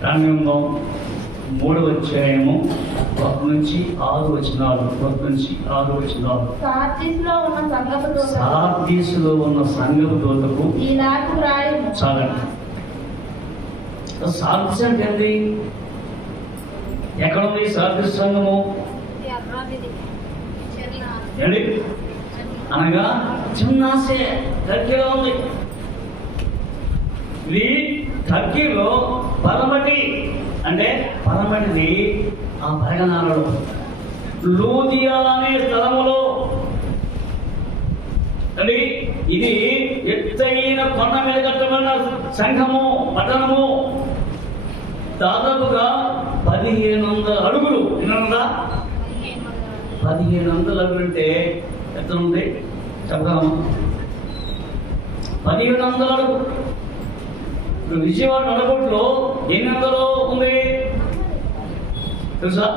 ప్రారంభం 3వ అధ్యాయము 1 నుంచి 6 వచనాలు. 1 నుంచి 6 వచనాలు. సార్దీసులో ఉన్న సంఘపు దూతకు ఈనాడు వ్రాయుము. చాలండి. సార్దీస్ అంటే ఏంటి? ఎక్కడ ఉంది సార్దీస్ సంఘము? ఏంటి అనగా చిన్నాసే టర్కీలో ఉంది. ఇది టర్కీలో పరమటి అంటే పరమటిది ఆ పరగణాలలో లూదియా అనే స్థలములో అంటే ఇది ఎత్తైన కొండ మీద కట్టబడిన సంఘము పట్టణము. దాదాపుగా 1500 అడుగులు. ఎన్నుందా? 1500 అడుగులు అంటే ఎంత ఉంది చెప్పగలము? 1500 అడుగు. ఇప్పుడు విజయవాడ నడగొట్లో ఎన్ని వందలు ఉంది తెలుసా?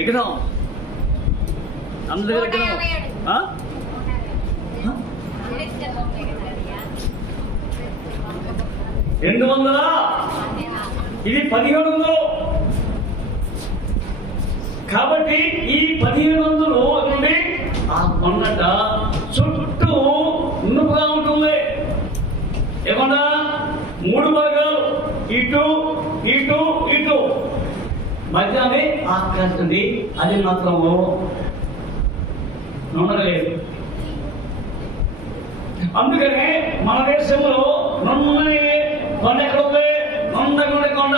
ఎక్కడం అందరి దగ్గర 200. ఇది 1700. కాబట్టి ఈ 1500 నుండి ఆ కొండట చుట్టూ నునుపుగా ఉంటుంది. ఏమన్నా 3 భాగాలు, ఇటు ఇటు ఇటు మధ్యనే ఆకర్షింది. అది మాత్రము నొనగలేదు. అందుకనే మన దేశంలో నొన్నని కొండ ఎక్కడ ఉంది? నొందగుండ కొండ.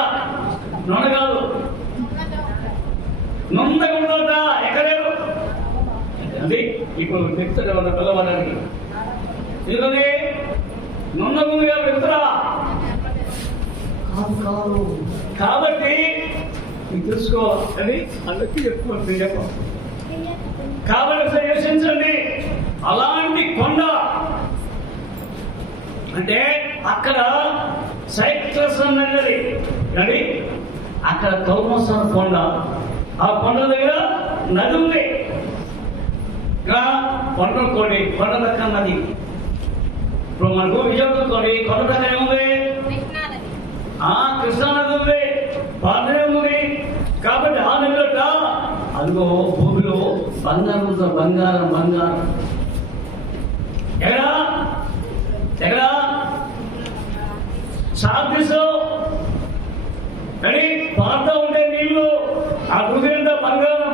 నొనగాదు, నొందగుండ ఎక్కలేరు. అది ఇప్పుడు చెప్తాడు వాళ్ళ పిల్లవాళ్ళకి. ఎందుకని నొందగుండగా పెడతారా? కాదు. కాబట్టి తెలుసుకోవాలి. అందరికీ చెప్పుకోవాలి. కాబట్టి యోచించండి. అలాంటి కొండ అంటే అక్కడ సైక్లస్ అన్నది కానీ అక్కడ కౌమసన కొండ. ఆ కొండ దగ్గర నది ఉంది. ఇక్కడ కొండకోడి కొండ దగ్గర నది. ఇప్పుడు మనకు విజయవాడకోడి కొండ దగ్గర ఏముంది? కృష్ణా నది ఉంది, పార్లే ఉంది. కాబట్టి ఆ నదిలోట అదిగో భూమిలో బంగారం ఉంది. బంగారం ఎక్కడా ఎక్కడా సార్దీసు కానీ పారుతూ ఉంటే నీళ్లు. ఆ హృదయంతో బంగారం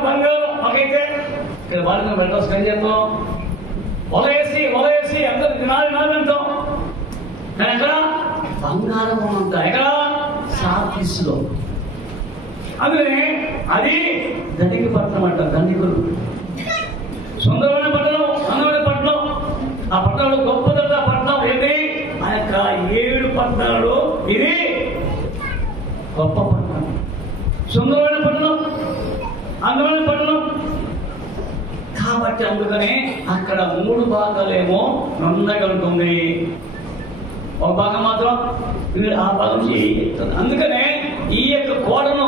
మాకైతే ఇక్కడ బాగా పెట్టాల్సి కానీ చెప్తాం. వలయేసి అందరికి నాదంటాం. కానీ ఎక్కడ బంగారం అంతా ఎక్కడ? సార్దీసులో. అందుకనే అది ధనిక పట్టణం అంట. ధనికులు సుందరమైన పట్టణం, అందమైన పట్టణం. ఆ పట్టణంలో గొప్పదట పట్టణం ఏంటి? ఆ యొక్క 7 పట్టణాలు ఇది గొప్ప పట్టణం, సుందరమైన పట్టణం, అందమైన పట్టణం. కాబట్టి అందుకనే అక్కడ 3 భాగాలేమో నొందగలుగుతుంది. ఒక భాగం మాత్రం ఆ భాగం చేస్తుంది. అందుకనే ఈ యొక్క కోటను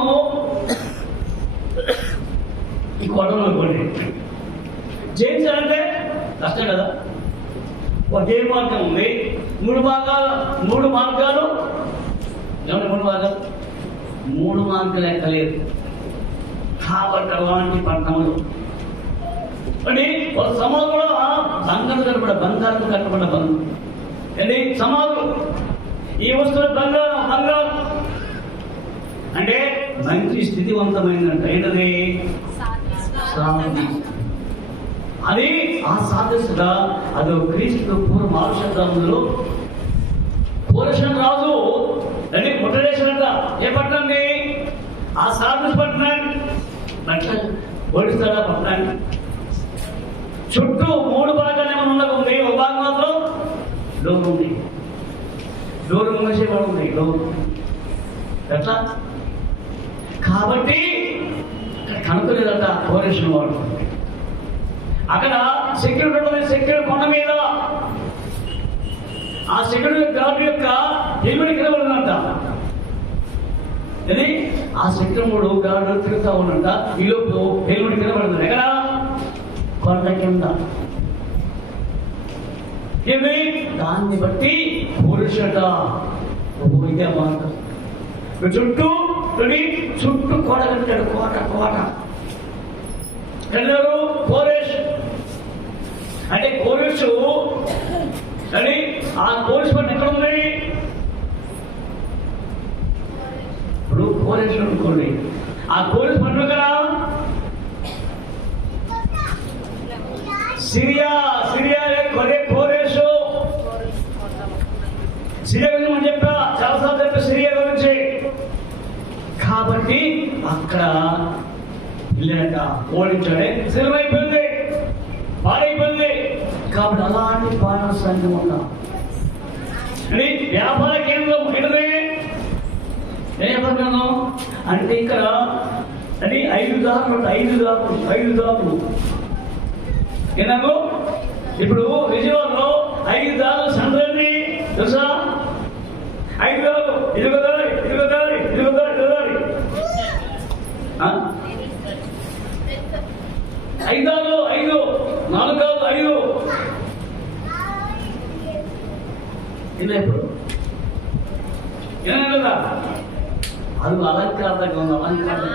జయించాలంటే కష్టం కదా. ఒకే మార్గం ఉంది. 3 మార్గాలు ఏమంటే 3 మార్గాలు 3 మార్గాలు ఎక్కలేదు. కాబట్టి అలాంటి పట్టణములు అంటే ఒక సమాధులు బంగారం కట్టబడ్డ ఏంటి సమాధులు. ఈ వస్తువులు బంగారం అంటే మంచి స్థితివంతమైందంట. ఏంటది? అది ఆ సాదృశ్యత. అది క్రీస్తు పూర్వ 6వ శతాబ్దంలో కోరషన్ రాజు దాన్ని ముట్టడేశాడంట. ఏ పట్టణాన్ని? ఆ సాదృశ్య పట్టణాన్ని ఓడిస్తాడా? పట్టణాన్ని చుట్టూ 3 భాగాలు ఏమైనా ఉంది. ఒక భాగం మాత్రం డోర్ ఉంది. డోర్ మూసేవాడు ఉంది. డోర్ ఎట్లా? కాబట్టి కనుక్కలేదంట కోరేషన్ వాడు. అక్కడ సెక్యూరిటీ కొండ మీద ఆ సెక్యూరిటీ గార్డు యొక్క హెల్మెట్ కింద ఇది ఆ సెక్యూరిటీ గార్డు తిరుగుతా ఉన్నంట. ఈలోపు హెల్మెట్ కింద పడుతుంది. ఎక్కడ? కొండ కింద. ఏమి? దాన్ని బట్టి పురుషట ఇదే మాట. చుట్టూ కోట కట్టాడు. కోట కట్టారు. కోరేష్ అంటే కోరేషు అని ఆ కోరేష్ పని ఎక్కడ ఉంది? ఇప్పుడు కోరేష్ అనుకోండి, ఆ కోరేష్ పని కదా సిరియా కోరేషు. సిరియా గురించి మనం చెప్పా, చాలాసార్లు చెప్పా సిరియా గురించి. కాబట్టి అక్కడ వెళ్ళాక ఓడించాడే, సినిమైపోయింది, పాడైపోయింది. కాబట్టి అలాంటి పాలన సంఘం ఉన్నా వ్యాపార కేంద్రం ఏంటది? వ్యాపారం అంటే ఇక్కడ అని 5 దారులు ఏనాకు ఇప్పుడు విజయవాడలో 5 దారులు సండ్రండి తెలుసా? 5 దారులు, ఇదిగో దారి 5 దారులు, 5 4 కాదు 5 ఇలా. ఇప్పుడు ఏనా కదా అది అలంకారంగా ఉంది. అలంకారం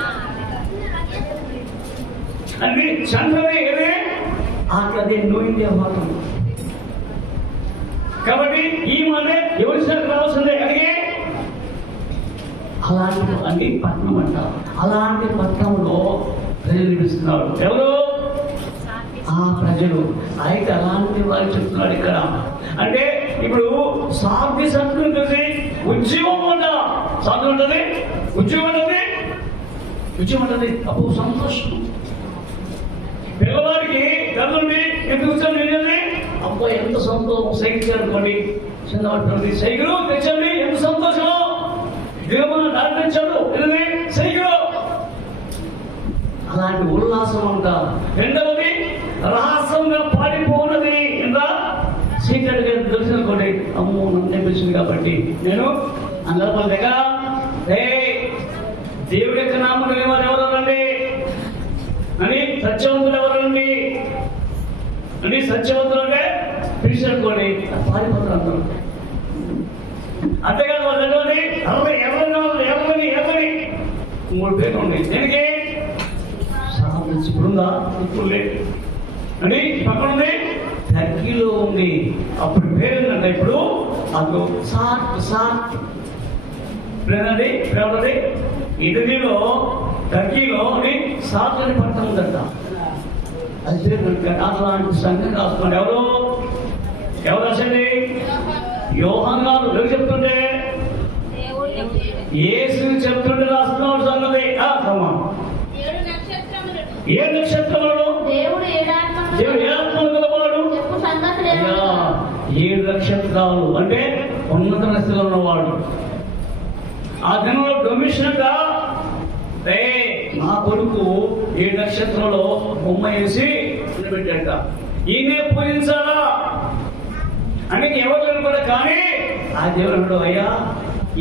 అంటే చంద్రమే ఏదే అదే నోయిందే మాత్రం. కాబట్టి ఈ మాట ఎవరి సార్ రావాల్సిందే అడిగే అలాంటి అన్ని పట్టణం అంటారు. అలాంటి పట్టణంలో ప్రజలు నిలుస్తున్నారు. ఎవరు? ఆ ప్రజలు. అయితే అలాంటి వారు చెప్తున్నాడు ఇక్కడ. అంటే ఇప్పుడు సాధ్య సత్తులు చూసి ఉద్యోగం ఉందా? సాధ్యం ఉంటుంది, ఉద్యోగం ఉంటుంది. అప్పుడు సంతోషం. పిల్లవాడికి కదండి ఎందుకు వచ్చాను? అబ్బాయి ఎంత సంతోషం. సైకిల్ అనుకోండి, చిన్నవాడి సైకిల్ తెచ్చండి, ఎంత సంతోషం. దేవుడు నడిపించాడు సైకిల్. అలాంటి ఉల్లాసం అంటారు. రెండవది రహస్యంగా పాడిపోన్నది. ఇంకా సీక్రెట్ గా తెలిసినకోండి, అమ్మో నన్ను నేర్పించింది కాబట్టి నేను అందరి దగ్గర దేవుడి యొక్క నామం ఎవరండి అని సత్యవంతులు ఎవరండి అని సత్యవంతులు అంటే పిలిచిననుకోండి పారిపోతారు అందరూ. అంతేకాదు వాళ్ళ దగ్గర ఎవరిని 3 పేర్లు ఉన్నాయి. దీనికి ఇప్పుడుందా? ఇప్పుడు లేదు అని పక్కన ఉంది, టర్కీలో ఉంది. అప్పుడు పేరు ఏంటంటే ఇప్పుడు అందులో సాట్ లేదండి. ఎవరది? ఇటలీలో టర్కీలో సాట్ అని పట్టణం ఉందంట. అది పేరు అలాంటి సంఘం రాసుకోండి. ఎవరు రాసండి? యోహాను గారు ఎవరు చెప్తుంటే యేసు చెప్తుంటే రాస్తున్నాడు సంగతి. 7 నక్షత్రములు దేవుడు ఏ ఆత్మలు గలవాడు? 7 నక్షత్రాలు అంటే ఉన్నత నక్షత్రంలో ఉన్నవాడు. ఆ దినంలో కమిషనర్గా నా కొడుకు 7 నక్షత్రంలో బొమ్మ వేసి నిలబెట్టాట. ఈయనే పూజించాలా అంటే ఎవరు కూడా. కానీ ఆ దేవుడు అన్నాడు, అయ్యా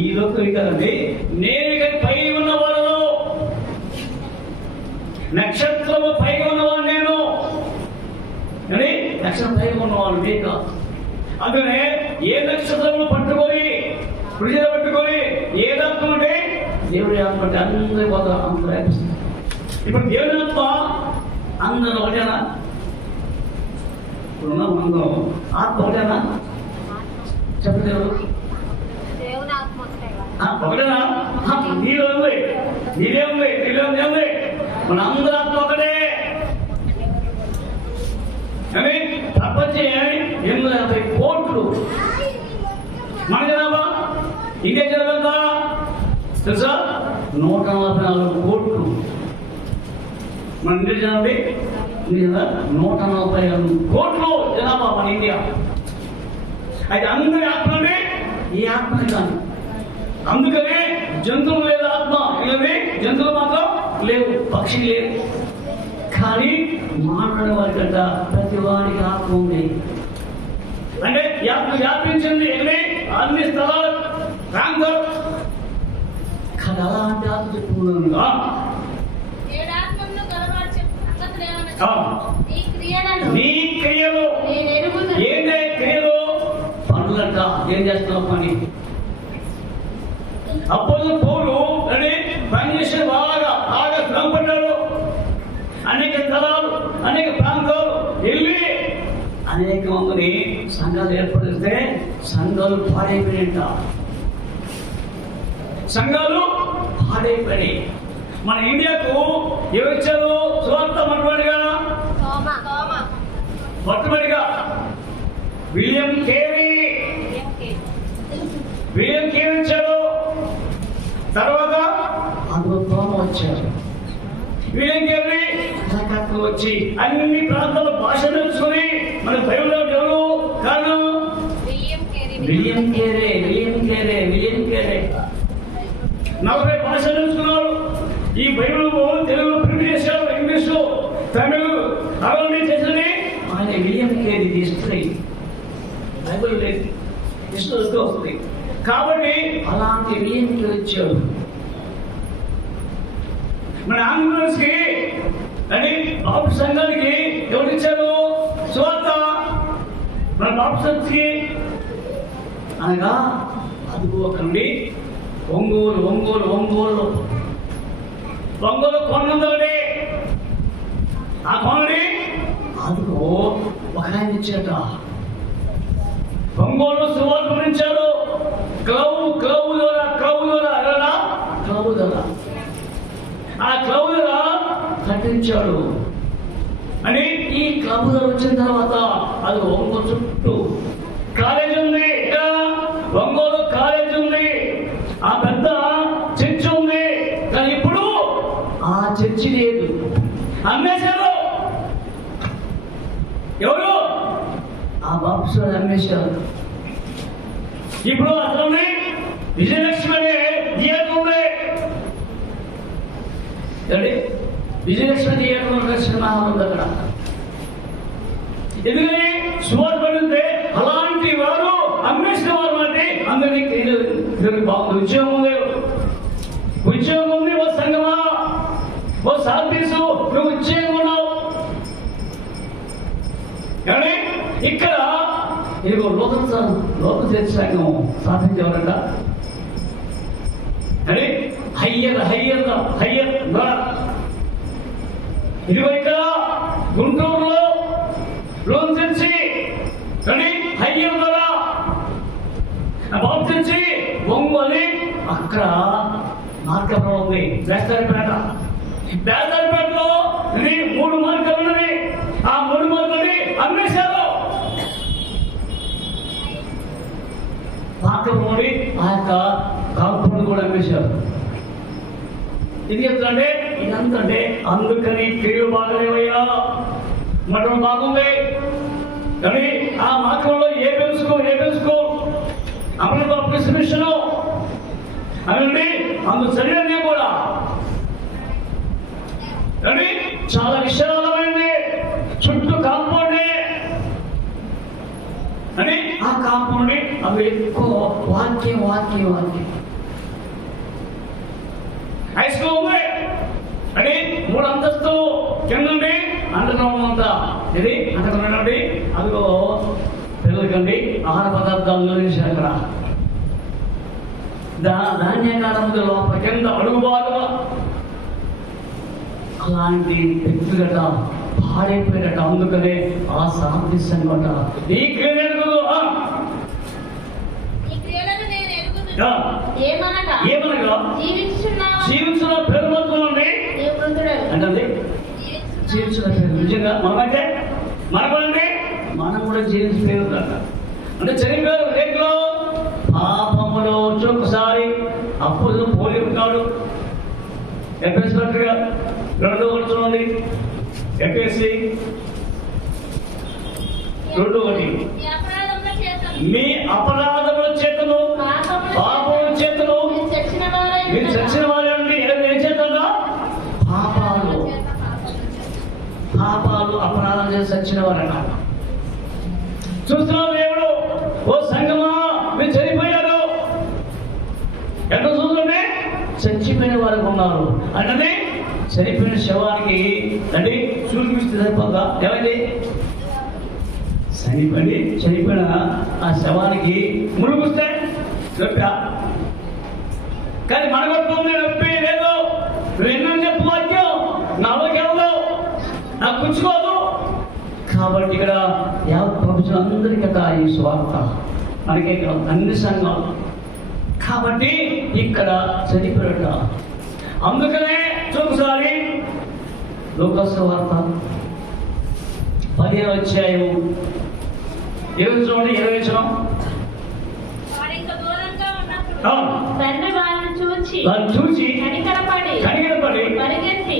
ఈ లోకం కదండి, నేను ఇక పై ఉన్న వాళ్ళను, నక్షత్రము పైగా ఉన్నవాడు నేను అని. నక్షత్రం పైగా ఉన్నవాడు నీక. అందుకనే ఏ నక్షత్రములు పట్టుకొని ప్రజలు పట్టుకొని ఏదాత్మ అంటే దేవుడి ఆత్మ అంటే అందరి పోతా అందరూ వ్యాపిస్తుంది. ఇప్పుడు దేవుడి ఆత్మ అందరూ ఒకటేనా? ఇప్పుడున్న అందరం ఆత్మ ఒకటేనా? చెప్పండి ఒకటేనా? నీలో ఉంది, నీదే ఉంది. మన అందరూ ఆత్మ ఒకటే. ప్రపంచం 850 కోట్లు మన జనాభా. ఇంకే జనాభా తెలుసా? 144 కోట్లు. మన ఇండియా జనాభా 144 కోట్లు జనాభా మన ఇండియా. అయితే అందరి ఆత్మ అంటే ఈ ఆత్మ కాదు. అందుకనే జంతువులు లేదు ఆత్మ, ఇలాగే జంతువులు మాత్రం లేవు, పక్షి లేదు. కానీ మాట్లాడే వారికంట ప్రతి వారికి ఆత్మ ఉంది. అంటే ఆత్మ వ్యాపించింది అన్ని స్థలాలు ప్రాంతాలు. కానీ అలాంటి ఆత్మ చెప్పుకున్నానుగా నీ క్రియలు ఏంటే క్రియలు పనులంట. ఏం చేస్తున్నావు పని? అపోస్తలుడు పౌలు అని పనిచేసే బాగా శ్రమ పడ్డాడు. అనేక స్థలాలు, అనేక ప్రాంతాలు వెళ్ళి అనేక మందిని సంఘాలు ఏర్పడిస్తే సంఘాలు పాడైపోయినట్ట. సంఘాలు పాడైపోయి మన ఇండియాకు ఎవరిచ్చారు సువార్త? మొట్టమొదటిగా విలియం కేరీ ఇచ్చాడు. తర్వాత అనుభవం వచ్చారు. విలియం కేరీ వచ్చి అన్ని ప్రాంతాల భాష తెలుసుకుని మన బైబిల్లో ఎవరు కారణం? విలియం కేరీ 40 భాషలు తెలుసుకున్నారు. ఈ బైబిల్ తెలుగులో ప్రింట్ చేశారు, ఇంగ్లీషు, తమిళ్, అవన్నీ చేసింది ఆయన విలియం కేరీ. హిస్టరీ బైబిల్ లేదు, హిస్టరీ వస్తుంది కాబట్టి అలాంటి విలియం కేరీ వచ్చాడు. మన ఆంధ్రప్రదేశ్ కి అని బాబు సంఘానికి ఎవరిచ్చారు సువార్త? మన బాబు సంస్థకి అనగా అదుకోకండి. ఒంగోలు కొండందోటి ఆ కొండని అదుకో ఒక ఆయన ఇచ్చేట. ఒంగోలు సువార్త గురించాడు. క్లవ్ ఆ క్లవ్ కట్టించాడు అని ఈ క్లబ్ వచ్చిన తర్వాత అది ఒంగోలు చుట్టూ కాలేజీ ఉంది. ఒంగోలు కాలేజీ ఉంది, ఆ పెద్ద చర్చి ఉంది. కానీ ఇప్పుడు ఆ చర్చి లేదు, అమ్మేశారు. ఎవరు? ఆ బాప్సు అమ్మేశారు. ఇప్పుడు అతను విజయలక్ష్మి అనే థియేటర్ ఉంది. విజయలక్ష్మి థియేటర్ సినిమా ఉంది అక్కడ. ఎందుకని సువార్త పడితే అలాంటి వారు అమ్మేసిన వారు అంటే అందరికీ ఉద్యోగం ఉంది. ఓ సంగమా, ఓ సాల్తీసు, నువ్వు ఉద్యోగం ఉన్నావు. కానీ ఇక్కడ ఇదిగో లోక చర్చ సంఘం స్థాపించేవారంట. అని హయ్యర్ ఇదిగో ఇక్కడ గుంటూరులో లోన్ తెచ్చి కానీ హయ్యర్ ద్వారా బాబు తెచ్చి ఒంగోలు అక్కడ మార్గంలో ఉంది. బేస్తారిపేటలో 3 మార్గాలు ఉన్నవి. ఆ 3 మార్గాలని అమ్మేశారు. మార్గంలోని ఆ యొక్క కాంపౌండ్ కూడా అమ్మేశారు. ఇది చెప్తుంటే ఇదంతంటే అందుకని క్రియలు బాగలేవయ్యా, మటన్ బాగుంది. కానీ ఆ మార్గంలో ఏ తెలుసుకో అమలు బాప్టిస్ట్ మిషన్ అనండి అందు శరీరాన్ని కూడా కానీ చాలా విశాలమైంది. చుట్టూ కాంపౌండ్ అని ఆ కాంపౌండ్ అవి ఎక్కువ వాక్యం హై స్కూల్ ఉంది అని 3 అంతస్తు కిందండి అండర్గ్రౌండ్ అంతా. ఇది అండర్గ్రౌండ్ అదిగో పిల్లలకండి ఆహార పదార్థాలు అక్కడ ధాన్యకాలంలో లోపల కింద అడుగు బాగా అలాంటి వ్యక్తిగత పాడైపోయినట్ట. అందుకనే ఆ సాధించట ఈ క్రియలు ఏమనగా జీవించిన పేరు అంటే జీవించిన పేరు నిజంగా మనమైతే మనకండి మనం కూడా జీవించిన పేరు అంటే చనిపోయారు. రేట్లో పాపములో ఒక్కసారి అప్పుడు పోలి ఉంటాడు. ఎఫ్ఎస్ పత్రిక 2:1 ఎఫ్ఎస్సి 2:1 మీ అపరాధముల చేతులు పాపముల చేతులు మీరు చచ్చిన వారు అండి. ఏం చేద్దా? పాపాలు అపరాధం చేసి చచ్చిన వారు అన్నారు. చూస్తున్నావు దేవుడు, ఓ సంగమా మీరు చనిపోయారు. ఎట్లా చూస్తుంటే చచ్చిపోయిన వారికి ఉన్నారు అంటే చనిపోయిన శవానికి అంటే చూపిస్తే సరిపోదా? ఏమైంది? చనిపోయిన ఆ శవానికి ములుగుస్తే కానీ మనకొస్తుంది నొప్పి లేదు. నువ్వు ఎన్నో చెప్పు వాక్యం నాలోకి ఎవరు నాకు పుచ్చుకోదు. కాబట్టి ఇక్కడ ప్రపంచందరికీ ఈ స్వార్థ మనకే అన్ని సంఘాలు. కాబట్టి ఇక్కడ చనిపోయాట. అందుకనే చూసారి లూకాసు వార్త 10వ అధ్యాయము 20 చూడండి, 20 వచనం. తండ్రి వారిని చూచి కనికరపడి పరిగెత్తి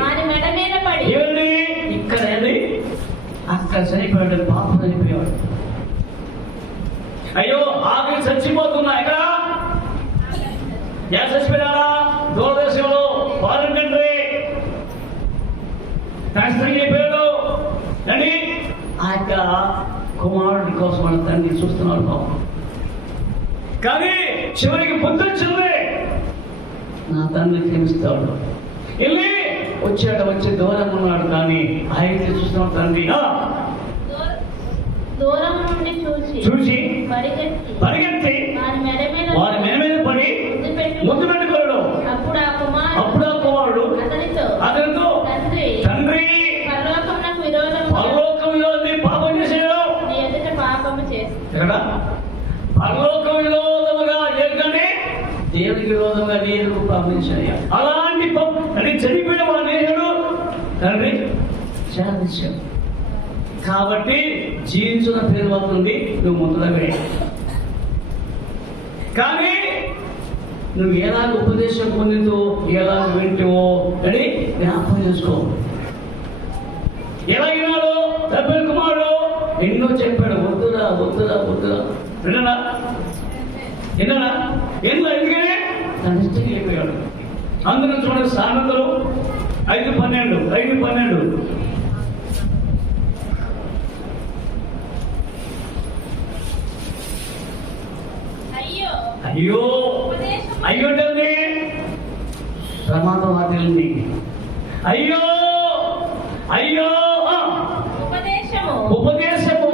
వారి మెడ మీద పడి ఇక్కడ అక్కడ చనిపోయాడు. పాపం చనిపోయాడు. అయ్యో ఆకలి చచ్చిపోతున్నా. ఎక్కడ చచ్చిపోయాడా? దూరదేశంలో ఫారెన్ కంట్రీ ట్రాన్స్ఫర్ అయిపోయాడు అని ఆ యొక్క కుమారుడి కోసం వాళ్ళ తండ్రి చూస్తున్నాడు పాపం. కానీ చివరికి బుద్ధి వచ్చింది, నా తండ్రి క్షమిస్తాడు. వెళ్ళి వచ్చి దూరం ఉన్నాడు. కానీ ఆయన చూస్తున్నాడు తండ్రి. దూరం నుండి చూసి పరిగెత్తి వారి మెడ మీద పడి ముద్దు పెట్టుకోడు. అప్పుడు ఆ కుమారుడు అతనితో తండ్రి పరలోకం విరోధి పాపం చేశాడు. పాపము చేసి పరలోక విరోధముగా ఏంటంటే దేవునికి విరోధంగా నేను ప్రార్థించాను. అలాంటి అని చనిపోయిన వాడు నేడు తండ్రి శాంతించాడు. కాబట్టి జీవించిన పేరు అవుతుంది నువ్వు ముందులవే. కానీ నువ్వు ఎలాగ ఉపదేశం పొందిందో ఎలాగ వింటావో అని జ్ఞాపకం చేసుకో. ఎలాగినాడో తప్పిన కుమారుడు ఎన్నో చెప్పాడు, వద్దురా విన్నాడా ఎందుకనే తన ఇష్టం వెళ్ళిపోయాడు. అందులో చూడండి సామెతలు 5:12 అయ్యో అంటే ప్రమాదం వాటిల్ని అయ్యో ఉపదేశము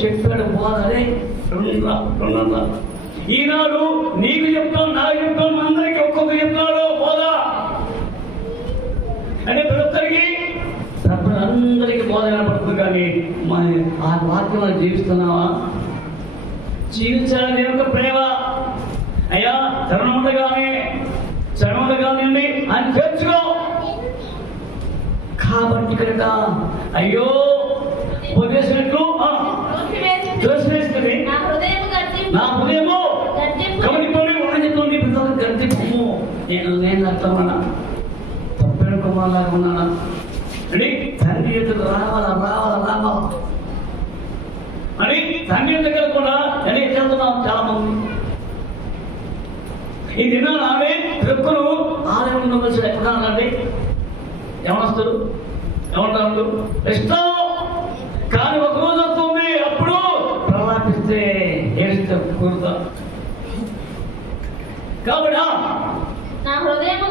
చెప్పాడు. పోదే ఈనాడు నీకు చెప్తాను, నాకు చెప్తాను, అందరికి ఒక్కొక్క చెప్తాడు. పోదా అంటే ప్రతి అందరికీ బోధ కనపడుతుంది. కానీ ఆ వాక్యం జీవిస్తున్నావా? జీవించాలని ఒక ప్రేమ అయ్యా చరణముండగానే అని తెచ్చుకో. కాబట్టి కనుక అయ్యో ఉపదేశినట్లు తోసివేస్తుంది నా హృదయము కమిటితోనే ఉండజెప్తుంది. గర్తింపు నేను అర్థమన్నా తప్పిన కుమారులాగా ఉన్నానా అని తండ్రి ఎదురు రావాలా అని తండ్రి దగ్గర కూడా అని వెళ్తున్నాం చాలా మంది. ఈ దినాలు ఆమె ప్రొక్కరు ఆలయం ఉండవలసి ఎక్కడాలండి ఏమొస్తారు ఏమంటారు ఇష్టం. కానీ ఒక రోజు వస్తుంది, అప్పుడు ప్రలాపిస్తే ఏడిస్తే కూరుతా. కాబట్టి నా హృదయం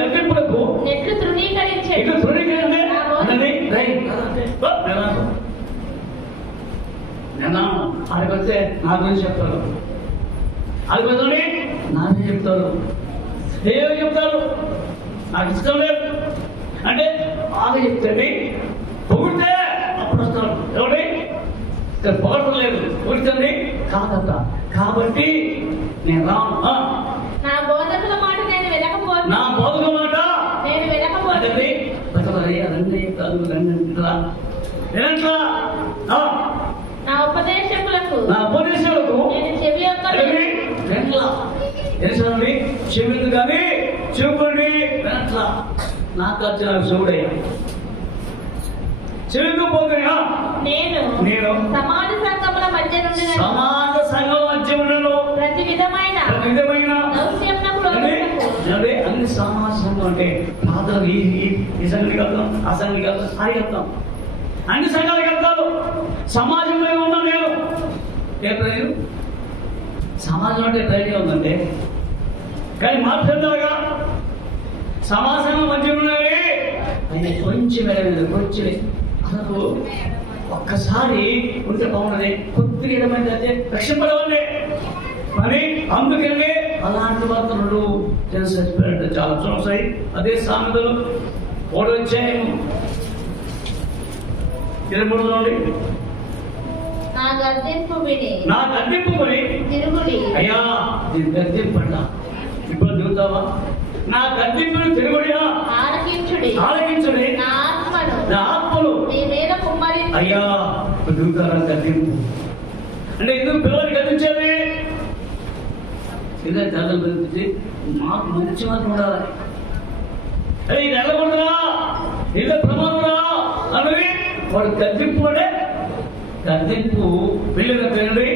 గట్టింపులకు ఇటు తృణీకరించే ఆడికొస్తే నా గురించి చెప్తారు, ఆడికొస్తే నాకే చెప్తారు, ఏమో చెప్తారు. నాకు ఇష్టం లేదు అంటే బాగా చెప్తే పొగిడితే అప్పుడు వస్తారు. ఎవరి పొగడలేదు పొగిడుతుంది కాదట. కాబట్టి నేను రాను. నా బోధకుల మాట నేను వినకపోతే నా ఉపదేశకులకు నేను చెవి చెవింది కానీ చెవుని వెనట్లా నాకు వచ్చిన శివుడయ్యా చెవిపోతున్నా నేను సమాజ సంఘముల మధ్య ఉండను. ప్రతి విధమైన అన్ని సమాజ సంఘం అంటే ప్రార్థన ఈ సంఘానికి వెళ్తాం, ఆ సంఘానికి వెళ్తాం, సారి వెళ్తాం, అన్ని సంఘాలకు వెళ్తాను. సమాజంలో ఉన్నా నేను సమాజం అంటే ధైర్యం ఉందంటే కానీ మాట్లాడగా సమాజంలో మధ్య ఉన్నవి ఆయన కొంచెం కొంచెం అసలు ఒక్కసారి ఉంటే బాగున్నది. కొద్దిగా ఏమైందంటే రక్షింపడవండి మరి అందుకనే అలాంటి వార్తలు చచ్చిపోయాడు. చాలా చూసాయి. అదే సామెతలు 3వ అధ్యాయం 23 నుండి నా గద్దింపు విని తిరుగుడి. అయ్యా నేను గద్దింపడ్డ, ఇప్పుడు దిగుతావా? నా గద్దింపును తిరుగుడి, ఆలకించుడి నా ఆత్మను మీ మీద కుమ్మరి. అయ్యా దిగుతారా? గద్దింపు అంటే ఎందుకు పిల్లలు గద్దించేది? ఇలా తల్లి గద్దించి మాకు మంచి మాట ఉండాలి. అరే ఇది వెళ్ళకూడదురా, ఇది ప్రమాదరా అన్నది వాడు గద్దింపు. అంటే గద్దింపు పిల్లలు తినండి.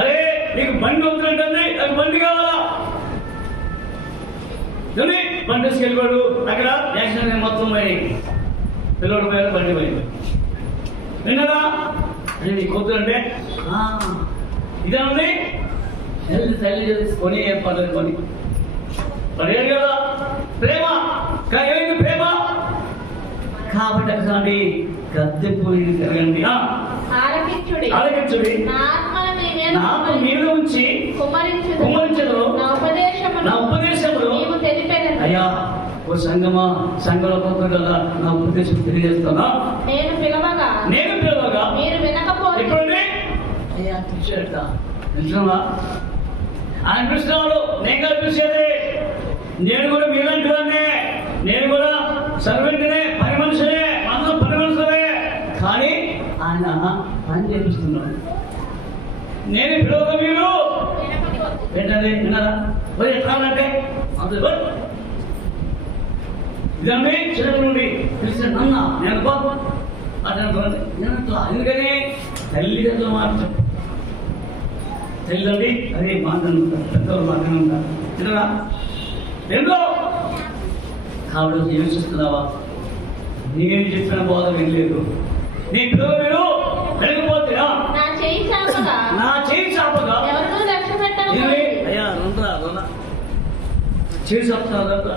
అరే నీకు బండి వద్దంటుంది, నాకు బండి కావాలా? బండి తీసుకెళ్ళిపోయాడు, అక్కడ యాక్సిడెంట్ మొత్తం పోయింది, పిల్లడు పోయాడు, బండి పోయింది. విన్నారా? అదే నీ కూతురు అంటే ఇదే ఉంది. తల్లి కొని ఏం పర్లేదు, కొని పడేది కదా ప్రేమ. ఏమైంది ప్రేమ? కాబట్టి అసలు గద్దెంపు తిరగండి, ఆలకించుడి, నా ఆత్మ మీద ఉంచి కుమ్మరించదు నా ఉపదేశములు. అయ్యా ఓ సంఘమా, సంఘంలో కొత్త కదా నా ఉపదేశం తెలియజేస్తానా? నేను పిలవగా మీరు వినకపోతే ఎప్పుడండి? అయ్యా చూసేట నిజమా? ఆయన పిలుస్తున్నాడు, నేను కూడా పిలిచేది. నేను కూడా మీలాంటి వాడినే, నేను కూడా సర్వెంట్నే, పని మనుషులే, అందరూ పని మనుషులే. కానీ ఆయన పని చేపిస్తున్నాడు. నేను పిలవగా మీరు ఏంటండి విన్నారా? ఎట్లా అంటే ఇదండి చిన్నప్పటి నుండి పిలిచిన అన్న నేను అందుకని తల్లిదండ్రులు మాట తల్లిదండ్రి అదే మాటలు పెద్దవాళ్ళు మాటనే ఉంటారు. చిన్నరా ఎందులో కాబట్టి ఏమి చూస్తున్నావా? నేను చెప్పిన బోధ వినలేదు. నీ పిల్లలు మీరు వెళ్ళకపోతే నా చేయి చాపగా అయ్యా చేయి చాపుతా.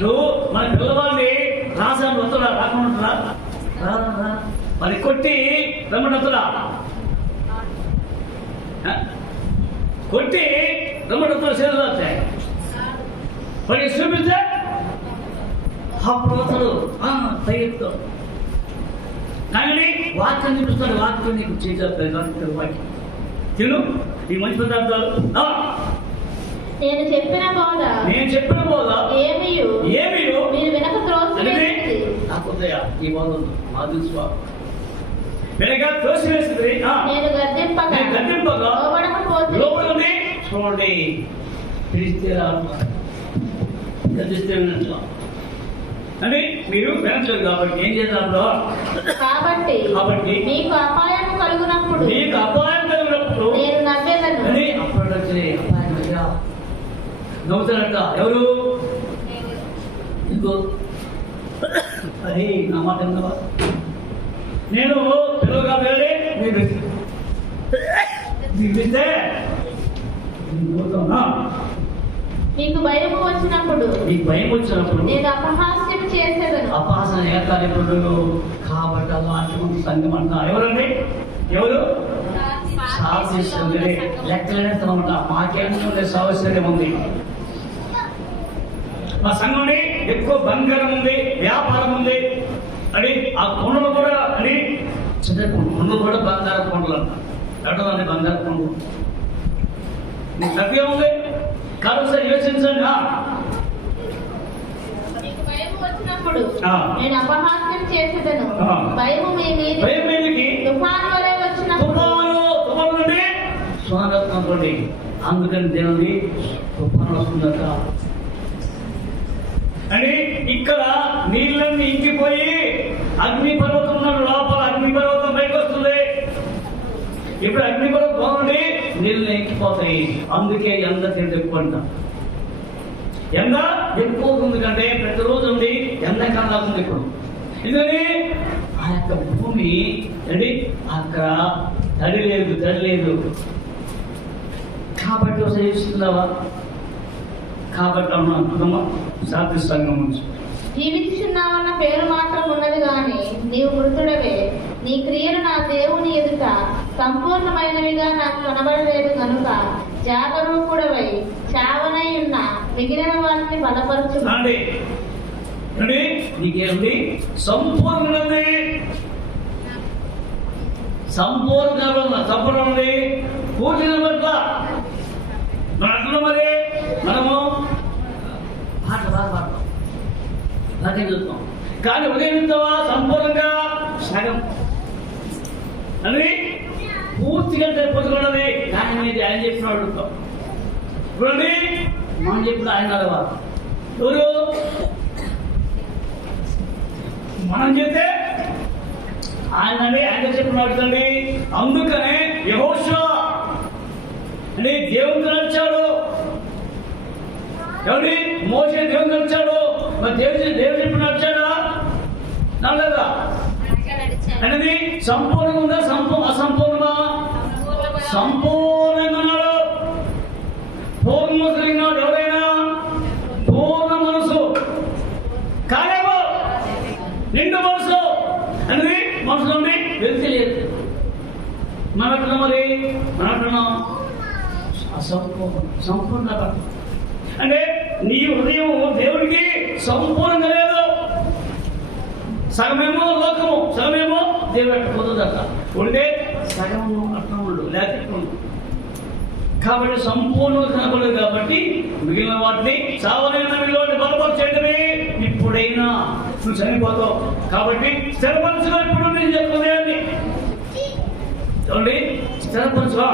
నువ్వు మన పిల్లవాడిని రాసాను వస్తున్నా, రాకుండా మరి కొట్టి రమ్మడొద్దురా, కొట్టి రమ్మడొద్దురా, చేతులు వస్తాయి. మరి చూపిస్తే అప్పుడు వస్తాడు తగ్గిస్తాడు. కానీ వాక్యం చూపిస్తాడు, వాక్యం నీకు చేసేస్తాడు. వాక్యం తిను ఈ మంచి పదార్థాలు. నేను చెప్పిన బోధ ఏమియు మీరు వెనక త్రోసివేసి ఈ బోధ మా తెలుసు వెనక త్రోసివేసింది. నేను గద్దింపగా లోపలి చూడండి, పిలిస్తే గద్దిస్తే వినట్లా అని మీరు వినట్లేదు. కాబట్టి ఏం చేస్తారు? కాబట్టి నీకు అపాయం కలుగునప్పుడు నేను నవ్వేదను అని అప్పుడు వచ్చి నవ్వుతారంట. ఎవరు? ఇంకో అది నా మాట ఎంతవా? నేను పిల్లగా వెళ్ళి మీరు దిగితే నీకు భయం వచ్చినప్పుడు నేను అపహాస్యం చేసేదను. అపహాసం చేస్తారు ఇప్పుడు. కాబట్టి అలాంటి సంఘం అంట ఎవరండి? ఎవరు? సాదృశ్యం లెక్కలేనమాట. మాకేంటే సాదృశ్యం ఉంది. మా సంఘంలో ఎక్కువ బంగారం ఉంది, వ్యాపారం ఉంది అని ఆ కొండలు కూడా అని చిన్న కొండలు కూడా బంగారం కొండలు అంట. ఎక్కడండి బంగారం కొండలు? నీకు తగ్గ ఉంది కాదు సార్, యోచించండి. నేను అపహాస్యం చేసేదను. భయము మీదకి తుఫాను వలె వచ్చినప్పుడు స్వాగతం. అందుకని దేవుడి తుఫాను వస్తుందట అని ఇక్కడ నీళ్ళన్నీ ఇంకిపోయి అగ్ని పర్వతం ఉన్నాడు లోపల. అగ్ని పర్వతం బయటకు వస్తుంది. ఇప్పుడు అగ్ని పర్వతం బాగుండి నీళ్ళు ఇంకిపోతాయి. అందుకే ఎండ తీరు ఎక్కువ అంట. ఎండ ఎక్కువ ఉంది కంటే ప్రతిరోజు ఉంది ఎండాకాలం ఉంది. ఇప్పుడు ఎందుకని ఆ యొక్క భూమి అక్కడ తడి లేదు. కాబట్టి ఒకసారి చేస్తున్నావా? కాబట్టి అమ్మా సాధ్య సంఘం నుంచి జీవించుచున్నావన్న పేరు మాత్రం ఉన్నది గాని నీవు మృతుడవే. నీ క్రియలు నా దేవుని ఎదుట సంపూర్ణమైనవిగా నాకు కనబడలేదు కనుక జాగరూకుడవై చావనై ఉన్న మిగిలిన వాటిని బలపరచు. నీకేమిటి సంపూర్ణది, సంపూర్ణది పూర్తిన పట్ల మన అట్లా మరి మనము పాట బాగా పాడతాం, బాగా చూస్తాం. కానీ ఉదయిస్తావా సంపూర్ణంగా సగం అని పూర్తిగా సరిపోతున్నది. కానీ అనేది ఆయన చెప్పిన అడుగుతాం. చూడండి, మనం చెప్పిన ఆయన అడవా ఎవరు మనం చేస్తే ఆయన చెప్పిన అడుగుతండి. అందుకనే యెహోషువ అంటే దేవుడు నడిచాడు. ఎవరి మోషే దేవుడు నడిచాడు. మరి దేవుడు చెప్పిన నడిచాడా నడలేదా అనేది సంపూర్ణంగా ఉందా అసంపూర్ణమా? సంపూర్ణంగా ఉన్నాడు. పూర్ణ కలిగినాడు ఎవరైనా పూర్ణ మనసు, కాలేమో నిండు మనసు అనేది మనసులోని వ్యక్తి లేదు. మనకున్న మరి మనకున్న సంపూర్ణ అంటే నీ హృదయం దేవుడికి సంపూర్ణంగా లేదు. సగమేమో లోకము, సగమేమో దేవుడు అట్లా పొందుదట. ఉంటే సగము అట్లా ఉండు లేకపోతే. కాబట్టి సంపూర్ణ కనపడలేదు. కాబట్టి మిగిలిన వాటిని చావనైనా మిగిలిన బలపరచేయడమే. ఇప్పుడైనా నువ్వు చనిపోతావు కాబట్టి స్థిరపరచుగా ఇప్పుడు నేను చెప్పుకునేది చూడండి. స్థిరపరచుగా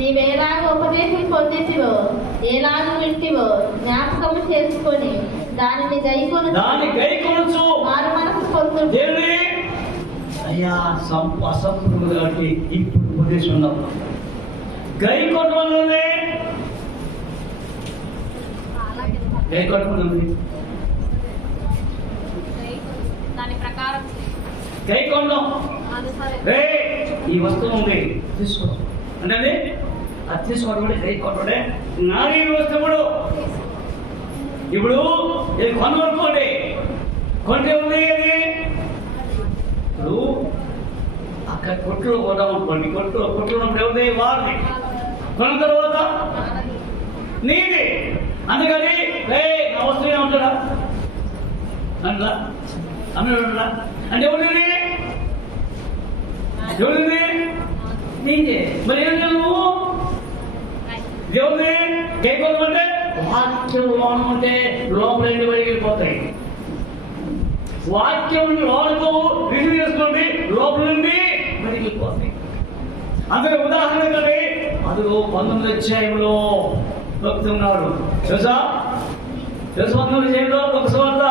నీవేలాగ ఉపదేశం పొందితివో ఏలాగ వింటివో జ్ఞాపకము చేసుకొని దాని గైకొనొచ్చు మారు మనసు పొందు. దేవుని అయ్యా అసంపూర్ణ కాబట్టి ఇప్పుడు ఉపదేశం ఉన్నాం. గైకొట్టమన్నది గైకొట్టమన్నది గైకొండం. ఈ వస్తువు ఉంది తీసుకో అంటే అది తీసుకోవడం గైకొట్టడే నారీ వస్తువుడు. ఇప్పుడు ఇది కొనుక్కోండి, కొంటే ఉంది అది. ఇప్పుడు అక్కడ కొట్లు పోదాం అనుకోండి. కొట్లు ఉన్నప్పుడు ఎవరి వారిని కొన్న తర్వాత నీది. అందుకని నా వస్తువునే ఉంటాడా అంటా అన్నాడు. అంటే ఎవరిది నీదే. మరి ఏం నువ్వు దేవుడి కేకొనుకుంటే వాక్యం లోనం ఉంటే లోపల ఎండి బయటికి వెళ్ళిపోతాయి. వాక్యం లోనకు రిసీవ్ చేసుకోండి, లోపల నుండి బయటికి వెళ్ళిపోతాయి. అందుకే ఉదాహరణ కండి, అదిగో 19వ అధ్యాయంలో చెప్తున్నాడు. తెలుసా 19వ అధ్యాయంలో ఒక సువార్త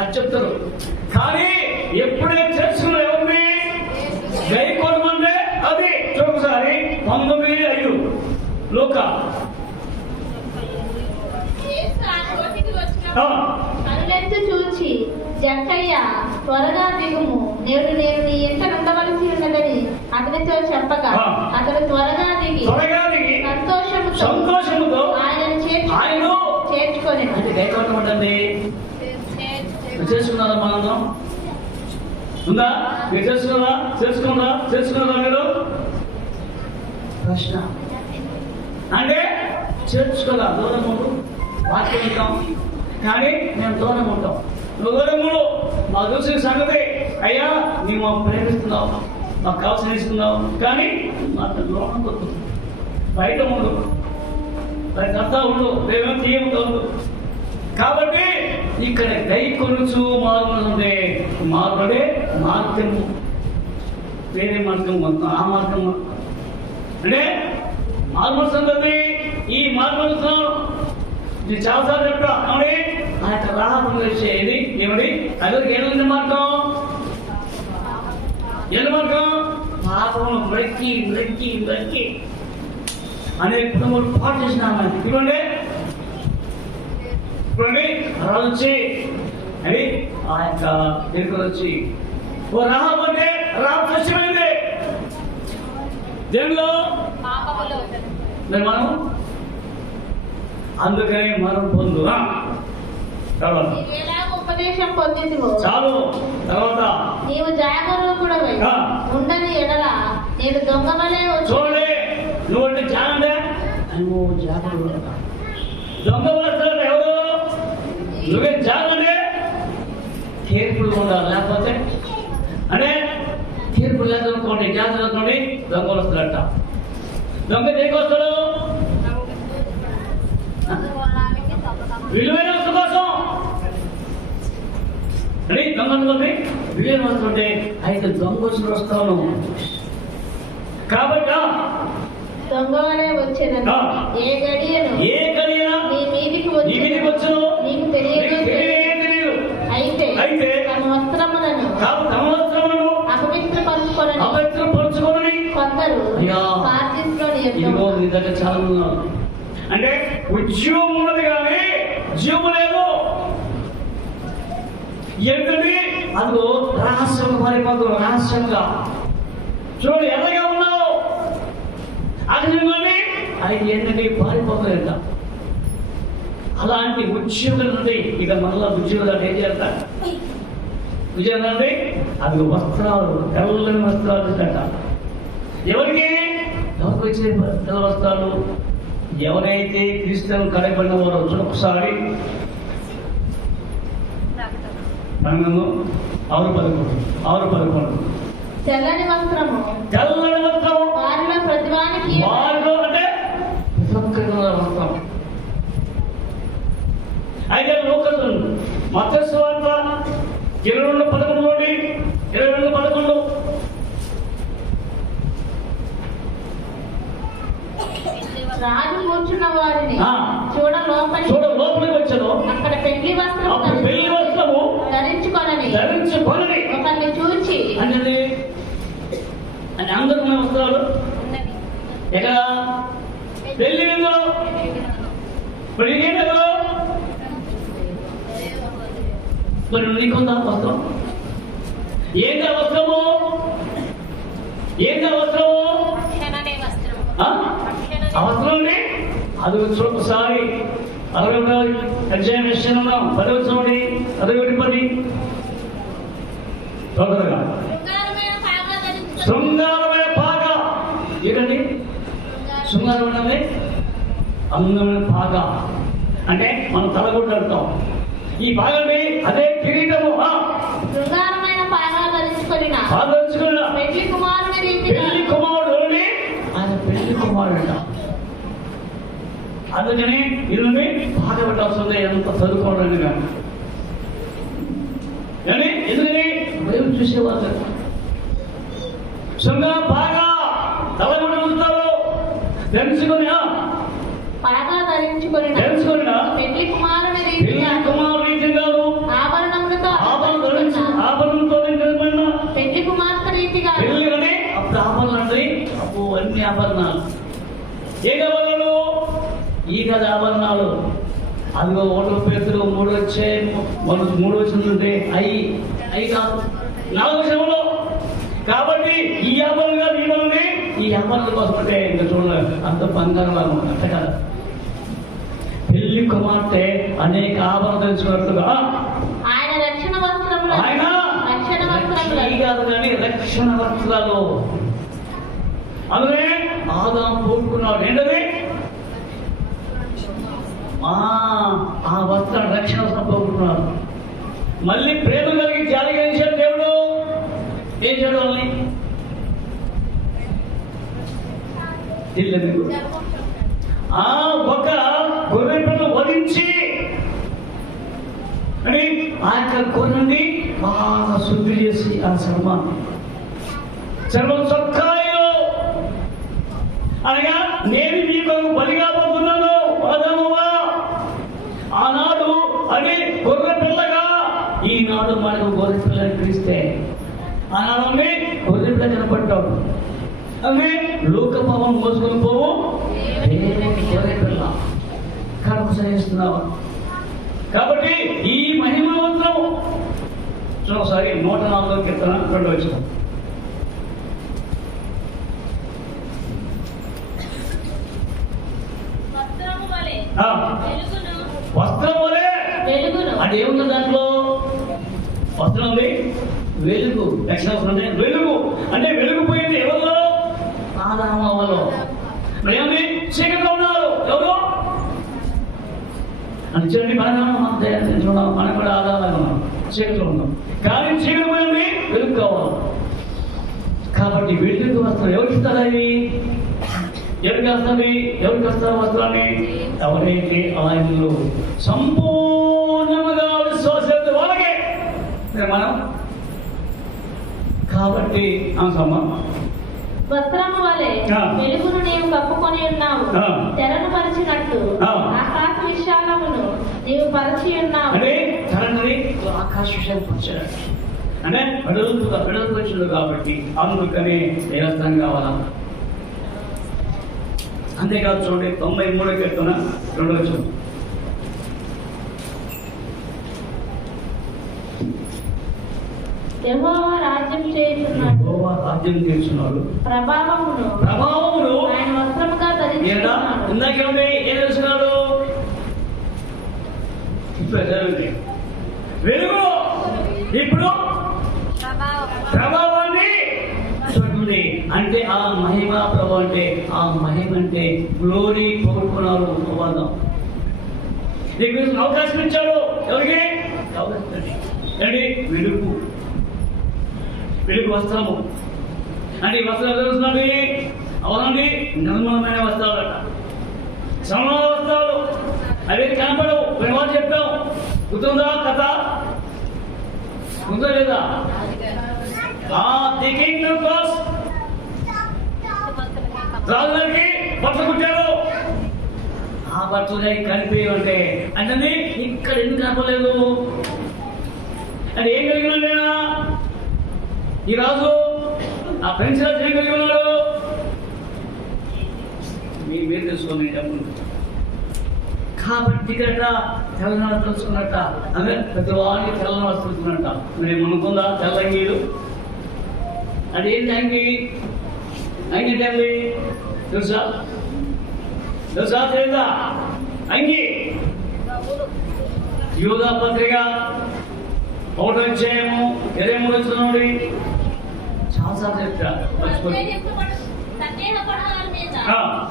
అది చెప్తారు. కానీ ఎప్పుడైతే తెలుసుకున్నా ఎవరిని గైకొనమంటే అది ఒకసారి 19:5 లోక కనులెత్తి చూచి జక్కయ్య త్వరగా దిగుము, నేను నీ ఎంత ఉండవలసి ఉన్నదని అతనితో చెప్పగా అతడు త్వరగా దిగి సంతోషముతో ఆయనను చేర్చుకొని చేసుకున్నారా? మనందరం ఉందా? మీరు చేసుకున్నారా మీరు? ప్రశ్న అంటే చేర్చుకోదా? దూరం ఉండు, వాక్యం ఉంటాం కానీ మేము దూరం ఉంటాం. నువ్వు దూరములు మాకు చూసిన సంగతి అయ్యా నీవు మాకు ప్రేమిస్తున్నావు, మాకు కావాల్సిన ఇస్తున్నావు, కానీ మాకు లోనం కొడుతుంది. బయట ఉండు, బయట అంతా ఉండు, మేమేం తీయముగా ఉండు. కాబట్టి ఇక్కడ గైకొనుచు మారుతుంది. మారుడే మార్గము, వేరే మార్గం ఆ మార్గం అంటే మార్మల్సింది. ఈ మార్మల్సం నేను చాలాసార్లు చెప్తా. అవునే ఆ యొక్క రాహం వచ్చేది ఏమిటి? అదొక ఏడుంది మార్గం. ఎన్ని మార్గం? పాపం బ్రక్కి అనే కుటుంబాలు పాటు చేసిన ఇవ్వండి రాజు వచ్చి అని ఆ యొక్క దగ్గర వచ్చి ఓ రాహం అంటే రాహం స్వచ్ఛమైంది. దేనిలో మనం అందుకని మనం పొందు. తర్వాత నీవేలాగ ఉపదేశం పొందితివో చాలు. తర్వాత నీవు జాగరూకుడవై ఉండని ఎడల నేను దొంగ వలె వచ్చి చూడండి, నువ్వు అంటే జాగ్రత్త, నువ్వు జాగ్రత్త. దొంగ వస్తాడు ఎవరు? నువ్వే జాగ్రత్త, కేర్ఫుల్ ఉండాలి. లేకపోతే అంటే కేర్ఫుల్ లేదనుకోండి, జాగ్రత్త అనుకోండి, దొంగ వస్తాడట. దొంగ దేనికి వస్తాడు? విలువైన వస్తు కోసం. అంటే దొంగ అనుకోండి, విలువైన వస్తుంటే అయితే దొంగ వస్తాను కాబట్టి దొంగ వలె వచ్చేదని ఏ గడియను నీ మీదికి వచ్చును నీకు తెలియదు. అయితే తమ వస్త్రములను అపవిత్రపరచుకొనని కొందరు పార్టీస్లో చాలా ఉన్నారు. అంటే ఉద్యోగం ఉన్నది కానీ జీవం లేదు. ఎందుకంటే అదిగో రహస్యంగా పారిపోతారు. రహస్యంగా చూడు, ఎర్రగా ఉన్నావు అర్థంగానే అది ఏంటంటే పారిపోతాయంట. అలాంటి ఉద్యోగులు నుండి ఇక మళ్ళా ఉద్యోగులు అంటే ఏం చేస్తారు? ఉద్యోగం అంటే అది వస్త్రాలు, తెల్లని వస్త్రాలు అంట. ఎవరికి వచ్చే తెల్ల వస్త్రాలు? ఎవరైతే క్రీస్తును కడపడిన వారు ఒకసారి 6:11 తెల్లని వస్త్రము వారిలో ప్రతివానికి అంటే వస్త్రం. అయితే లోకల్ మత్తయి సువార్త 22:11 రాజు కూర్చున్న వారిని చూడ లోపలికి వచ్చాను. అక్కడ పెళ్లి వస్త్రము ధరించుకొనని ఒకరిని చూచి అంటే అందరూ వస్త్రాలు ఎక్కడ పెళ్లి మరి నీకుందా వస్త్రం? ఏంటా వస్త్రము? అవసరం అది ఒకసారి 60 అధ్యాయం ఉన్నాం. 10వ చూడండి, 61 తొందరగా శృంగారమైన పాక. ఏంటండి శృంగారమైనది? అందమైన పాక అంటే మనం తలగొడ్డు అంటాం. ఈ పాగండి అదే కిరీటము. శృంగారమైన పాక ధరించుకున్న పెళ్లి కుమారుడు ఆయన పెళ్లి కుమారుడు. అందుకని ఇల్లుని బాధపడాల్సిందే ఎంత చదువుకోవడానికి కానీ ఎందుకని బయలు చూసేవాళ్ళు శృంగా బాగా తలగొండ ఉంటారు తెలుసుకుని పెళ్లి కుమారుడు ఆభరణంతో పెళ్లి కుమార్తె రీతిగా పెళ్లి అప్పుడు ఆభరణలు అంటే అప్పు అన్ని ఆభరణాలు. ఏ ఆభరణాలు? ఈ కదా ఆభరణాలు. అదిగో 1 Peter 3 వచ్చాయి. 3 వచ్చిందంటే అయి కాదు 4 విషయంలో. కాబట్టి ఈ ఆభరణగా నీవల్ని ఈ ఆభరణల కోసం అంటే ఇంకా చూడలేదు అంత బంగారం అంత కదా. పెళ్లి కుమార్తె అనేక ఆభరణం తెలుసుకున్నట్టుగా ఆయన రక్షణ వస్త్రములు కాదు కానీ రక్షణ వస్త్రాలు. అందుకే ఆదాం పోగొట్టుకున్నాడు. ఏంటది? ఆ వస్త్రం రక్షణ వస్త్రం పోగొట్టుకున్నాడు. మళ్ళీ ప్రేమ కలిగి జాలి కలిగించాడు దేవుడు. ఏం చేయడం వాళ్ళని ఒక గొర్రె పిల్ల వధించి అని ఆ యొక్క గొర్రెని బాగా శుద్ధి చేసి ఆ చర్మం చొక్కాయో అనగా నేను మీకు బలిగా పోతున్నాను ఆదామువా. ఆనాడు అని గొర్రె పిల్లగా, ఈనాడు మనకు గొర్రె పిల్లని పిలిస్తే ఆనాడు గొర్రె పిల్ల కనపడ్డాడు. అవి లోకపావం మోసుకొని పోవు గొర్రె పిల్ల కడుపు సహిస్తున్నావా? కాబట్టి ఈ మహిమవంతం ఒకసారి 104వ కీర్తన 2వ వచనం. వస్త్రము వలె అది ఏముంది దాంట్లో? వస్త్రం ఉంది, వెలుగు. ఎక్స్ట్రా వెలుగు అంటే వెలుగుపోయింది ఎవరిలో? ఆదాము అవ్వలో. మరి ఏముంది? చీకట్లో ఉన్నారు ఎవరు? అని చూడండి, మనం కూడా ఆదాయంగా ఉన్నాం, చీకట్లో ఉన్నాం. కానీ చీకటి పోయింది, వెలుగు కావాలి. కాబట్టి వెలుగు వస్త్రం ఎవరికి ఇస్తారు? అది ఎవరికి వస్తుంది? ఎవరికి వస్తారు వస్త్రాన్ని? ఎవరైతే ఆయనలో సంపూర్ణంగా విశ్వాసం వాళ్ళకే మనం. కాబట్టి వస్త్రము వలె వెలుగును నీవు కప్పుకొని ఉన్నావు, తెరను పరిచినట్టు ఆకాశ విశాలమును నీవు పరిచి ఉన్నావు. అంటే తెరని ఆకాశ విషయం పరిచాడు అంటే పెడలకు వచ్చింది కాబట్టి అందుకనే దేవస్థానం కావాలా. అంతేకాదు చూడండి 93 కీర్తన 2వ వచనం. యెహోవా రాజ్యం చేస్తున్నాడు, ప్రభావమును ఆయన వస్త్రముగా ధరించుకున్నాడు. ఇందాకేమండి ఏం తెలుసుకున్నాడు? వెలుగు ఇప్పుడు ప్రభావాన్ని చూడండి. అంటే ఆ మహిమ ప్రభావం అంటే ఆ మహిమ అంటే గ్లోరీ కోరుకున్నారు. అవ్వదాం నీకు అవకాశం ఇచ్చాడు. ఎవరికి అండి? వెలుగు, వెలుగు వస్త్రము అంటే ఈ వస్త్రాలు తెలుస్తుంది. అవునండి, నిర్మలమైన వస్త్రాలట, సమాన వస్త్రాలు. అవి కనపడవు. మేము చెప్పాం, గుర్తుందా కథ? గుర్తుందా లేదా? రాజులకి బట్టలు కుట్టారు. ఆ బట్టలు కనిపి ఉంటే అంటే ఇక్కడ ఎందుకు కనపలేదు? అంటే ఏం కలిగిన ఈ రాజు ఆ పెన్షన్ ఏం కలిగి ఉన్నాడు? మీరు తెలుసుకోండి చెప్పండి. కాబట్టి ఇక్కడ తెల్లనాడు తెలుసుకున్నట్ట, అంటే ప్రతి వారికి తెల్లనాడు తెలుసుకున్నట్ట. మేము అనుకుందా తెల్లంగీలు అంటే ఏంటి? అంగి అంగి అంటే తెలుసా? తెలుసా? అంగి యూదా పత్రిక 1వ అధ్యాయము 23వ వచనంలోని చాలాసార్లు చెప్తా, మర్చిపోయి.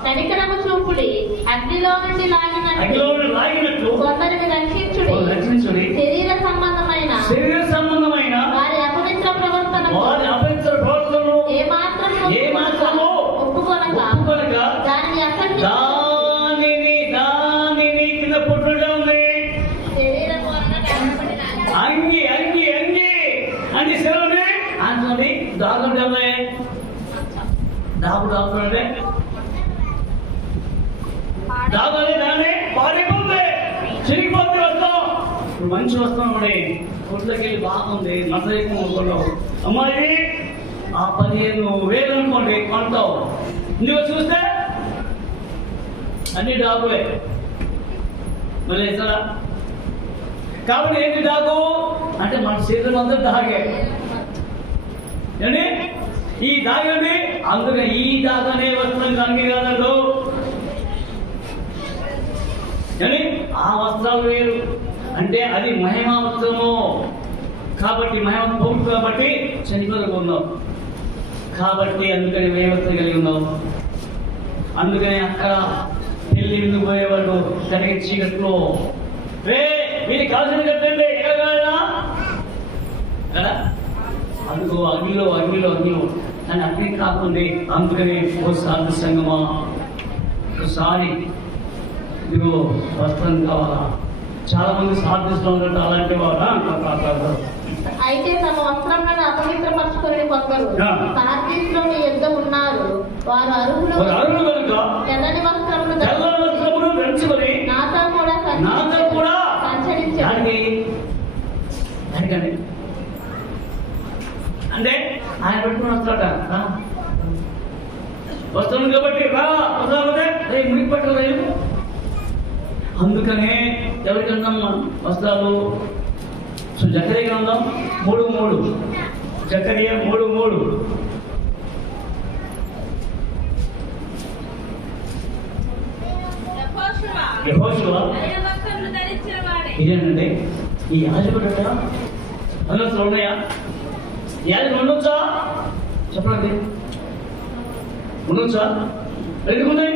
కనికరము చూపుడి, అగ్నిలో నుండి లాగినట్లు కొందరిని రక్షించుడి. శరీర సంబంధమైన వారి అపవిత్ర ప్రవర్తనను ఏమాత్రము ఒప్పుకొనక దానిని కింద పుట్టుగా ఉంది. అంగి అంటే సెలవుని అంటుంది. దాగుంటే దాగుంటే దాని దాన్ని పారిపోతే చిరిగిపోతే వస్తాం. ఇప్పుడు మంచి వస్తాం అండి, కొట్లకి వెళ్ళి బాగుంది మసైకు కొన్నావు అమ్మాయి, ఆ 15,000 అనుకోండి కొంటావు. నువ్వు చూస్తే అన్ని డాగులే. మళ్ళీ ఇస్తారా? కాబట్టి ఏంటి డాగు అంటే మన శరీరం అంతా దాగే అండి. ఈ దాగండి, అందుకని ఈ దాగనే వస్త్రం కంగి కాదండు అని. ఆ వస్త్రాలు వేరు అంటే అది మహిమా వస్త్రము కాబట్టి, మహిమ పోగు కాబట్టి చనిపోతూ ఉన్నావు. కాబట్టి అందుకని మహిమవస్త్రం కలిగి ఉన్నావు. అందుకని అక్కడ పెళ్లి విందుకు పోయేవాడు తనకి చీకట్లో వీరికి కాల్సిన కట్టండి కదా, అందుకో అగ్నిలో అని అగ్ని కాకుండా. అందుకని ఓసారి సంగమా, ఒకసారి ఇదిగో వస్త్రం కావాలా. చాలా మంది సాధిస్తూ ఉంటారు అలాంటి వారు. అయితే తమ వస్త్రములను అపవిత్రపరచుకొని కొందరు సార్దీసులోని యుద్ధ ఉన్నారు. వారు అరువులు తెల్లని వస్త్రములు ధరించుకొని నాతో కూడా సంచరించారు. అంటే ఆయన పెట్టుకుని వస్తాడ వస్త్రం కాబట్టి మునికి పట్టలేదు. అందుకనే ఎవరికన్నా వస్త్రాలు జకరియా గ్రంథం 3:3 జకరియా 3:3 యెహోషువ ఇదేనండి ఈ యాజకుడు అందులో ఉన్నాయా? యాజకుడు ఉండొచ్చా? చెప్పండి, ఉండొచ్చా? ఎందుకున్నాయి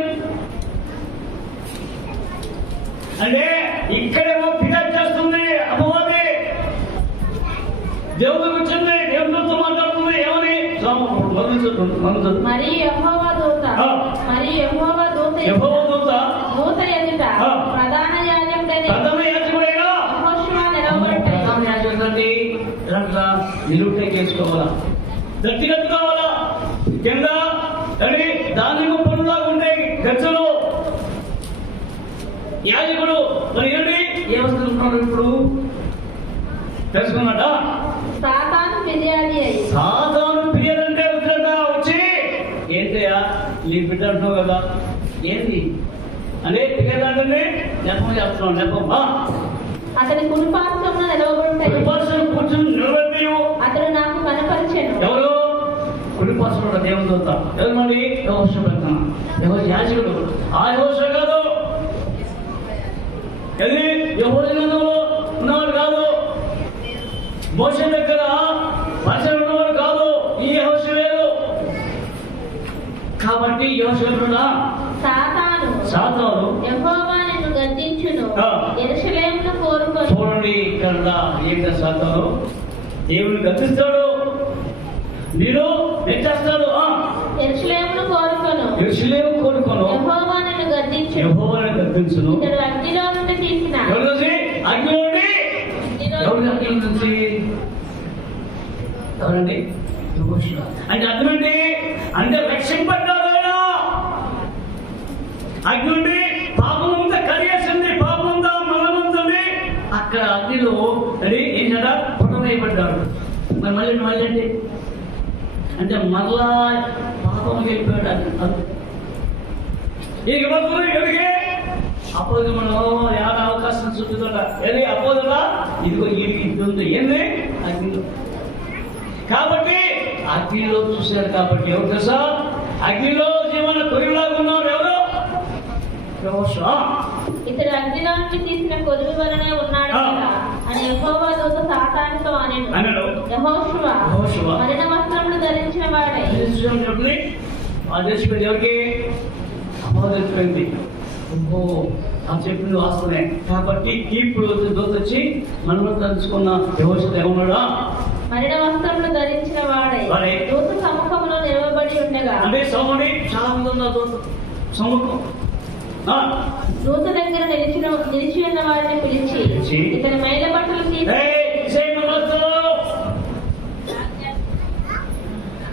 అంటే ఇక్కడేమో ఫిర్యాదు చేస్తుంది అపవాది, దేవుడు వచ్చింది, దేవుడితో మాట్లాడుతుంది. ఏమని? మరి యెహోవా దూత ఎదుట ప్రధాన యాజకుడైన యెహోషువ నిలుపుకోవాలా, గట్టిగట్టు కావాలా, కింద అని దానిమ్మ పండులాగా ఉంటాయి గచ్చలు. యాజకుడు మరి ఏంటి ఏమనుకుంటున్నాడు ఇప్పుడు తెలుసుకున్నట? సాతాను ఫిర్యాదు అంటే వచ్చినట, వచ్చి ఏంటయ్యా నీ బిడ్డ అంటున్నావు కదా, ఏంటి అదే ఫిర్యాదు అంటే నెపం చేస్తున్నావు. నెపం అతని కుడిపార్శ్వమున కూర్చొని నిలబడి అతడు నాకు కనపరిచెను. ఎవరు? కుడిపార్శ్వమున దేవుని దూత. ఎవరు మరి? యెహోషువ పెద్దన, ఎవరు? యాజకుడు. ఆ యెహోషువ కాదు, అది యెహోషువలో ఉన్నవాడు కాదు, మోషే దగ్గర పరిచయం ఉన్నవాడు కాదు, ఈ యెహోషువ వేరు. కాబట్టి యెహోషువ సాతాను యెహోవా నిన్ను గద్దించును, యెరూషలేమును కోరుకొను. చూడండి ఇక్కడ ఏంట సాతాను దేవుని గద్దిస్తాడు, మీరు నెట్టేస్తాడు. యెరూషలేమును కోరుకొను, యెహోవా నిన్ను గద్దించును. ఇతడు అగ్నిలో నుండి తీసిన ఎవరండి? అంటే అగ్ని అంటే రక్షింపడ్డాడు. అగ్ని నుండి పాపమంతా కడిగేసింది, పాపమంతా మలమంతుంది. అక్కడ అగ్నిలో ఏం చేత పుట్టవేయబడ్డాడు. మరి మళ్ళీ అంటే మరలా పాపం వెళ్ళిపోయాడు. ఈ ఎవరికి అపోది మనం ఏమైనా అవకాశం చూపుతుంట ఏది అపోదులా ఇదిగో ఇది ఉంది ఏంది అగ్నిలో. కాబట్టి అగ్నిలో చూశారు. కాబట్టి ఎవరు తెలుసా? అగ్నిలో జీవన కొరిలాగా ఉన్నారు. ఎవరు? ఇతడు అగ్నిలో నుండి తీసిన కొలువు వలనే ఉన్నాడు అని యెహోవా దూత సాతానుతో అనెను. యెహోషువ మరణ వస్త్రములు ధరించిన వాడే. ఎవరికి? అపోదైపోయింది. ఆ చెప్పింది వాస్తవమే. కాబట్టి ఇప్పుడు దూత వచ్చి మనలో తలుచుకున్న యెహోషువ ఏమన్నాడా? మరణ వస్త్రములు ధరించిన వాడే దూత సముఖంలో నిలవబడి ఉండగా. అంటే సౌముడి చాలా మంది ఉన్నారు. దూత సముఖం దూత దగ్గర నిలిచి ఉన్న వారిని పిలిచి ఇతని మైల బట్టలు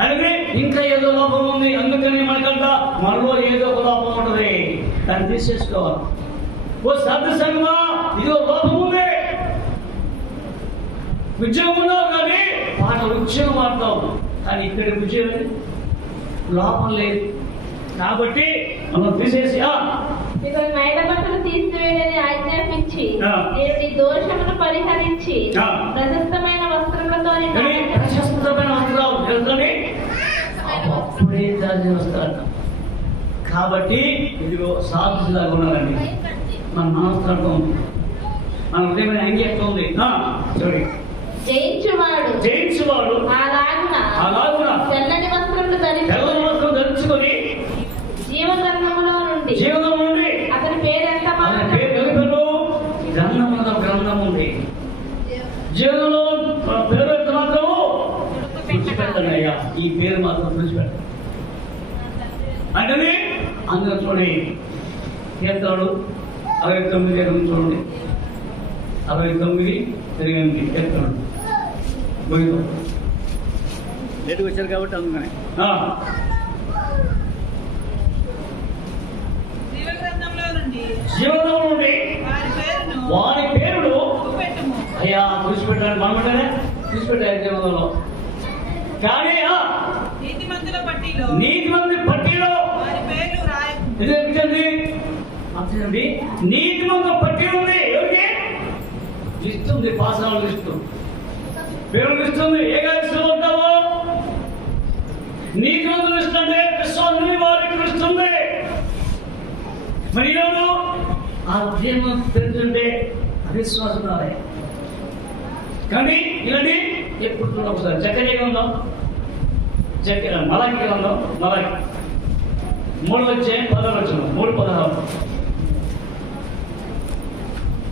అంటే ఇంకా ఏదో లోపం ఉంది, అందుకని మనకంట మనలో ఏదో ఒక లోపం ఉంటుంది, దాన్ని తీసేసుకోవాలి. ఓ శ్రద్ధ సంగమా, ఇదో లోపం ఉంది. ఉద్యోగం ఉన్నావు కానీ పాట ఉద్యోగం ఆడతావు, కానీ ఇక్కడ ఉద్యోగం లోపం లేదు. కాబట్టి మనం తీసేసి మైల బట్టలు తీసివేయని ఆజ్ఞాపించి దేవుని దోషమును పరిహరించి ప్రశస్తమైన వస్త్రములతో అప్పుడే వస్తారట. కాబట్టి ఇదిగో సాధులాగా ఉన్నారండి. మన మనస్తత్వం మన హృదయమైన అంగి ఎట్లా ఉంది చూడండి. జయించువాడు అలాగున తెల్లని వస్త్రములు ధరించుకొని జీవగ్రంథములో నుండి అతని పేరు ఎంత గ్రంథం ఉంది. జీవనంలో పేరు ఎంత మాత్రము విడిచిపెట్టండి అయ్యా, ఈ పేరు మాత్రం విడిచిపెట్టండి అంటే అందులో చూడండి. కీర్తనలు 69 చూడండి, 69:8 కీర్తనలు లేటుగా వచ్చారు కాబట్టి అందుకనే జీవనంలో నుండి వారి పేరును అయ్యా విడిచిపెట్టాడు. మనమంటేనే విడిచిపెట్టారు జీవనంలో. కానీ నీతిమంతుల పట్టీలో నీతిమంతుల పట్టీ ఉంది. ఎవరికి లిస్ట్ ఉంది? పాసాల లిస్టు, పేరు లిస్ట్ ఉంది. ఏ లిస్టు ఉంటావో నీతిమంతుల లిస్ట్ అంటే విశ్వాసం వారికి లిస్ట్ ఉంది. మరి ఆ ఉద్యమం తెలుసుంటే అవిశ్వాసం రాలే. కానీ ఇలాంటి ఎప్పుడు చూడండి ఒకసారి చక్కగా గ్రంథం మలాకి గ్రంథం మలాకి 3:16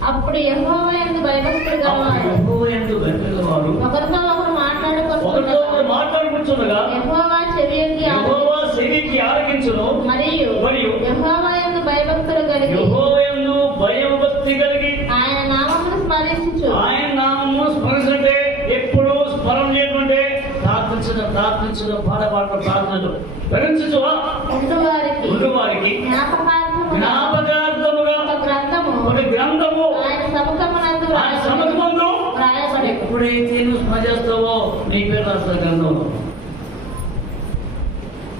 అప్పుడు యెహోవా యందు భయభక్తులు గలవారు ఒకరితో ఒకరు మాట్లాడుకుంటుండగా యెహోవా చెవియొగ్గి ఆలకించును మరియు యెహోవా యందు భయభక్తులు కలిగి ఆయన నామమును స్మరించుచు ఎప్పుడు స్మరణ చేయకుంటే ప్రార్థించడం పాడపాడడం ప్రార్థనలు భరించుచువా ఉండు వారికి జ్ఞాపకార్థముగా ఒక గ్రంథము ఆయన సముఖమందు రాయబడి ఎప్పుడైతే నువ్వు స్మరణ చేస్తావో నీ పేరు రాస్తాడు గ్రంథంలో.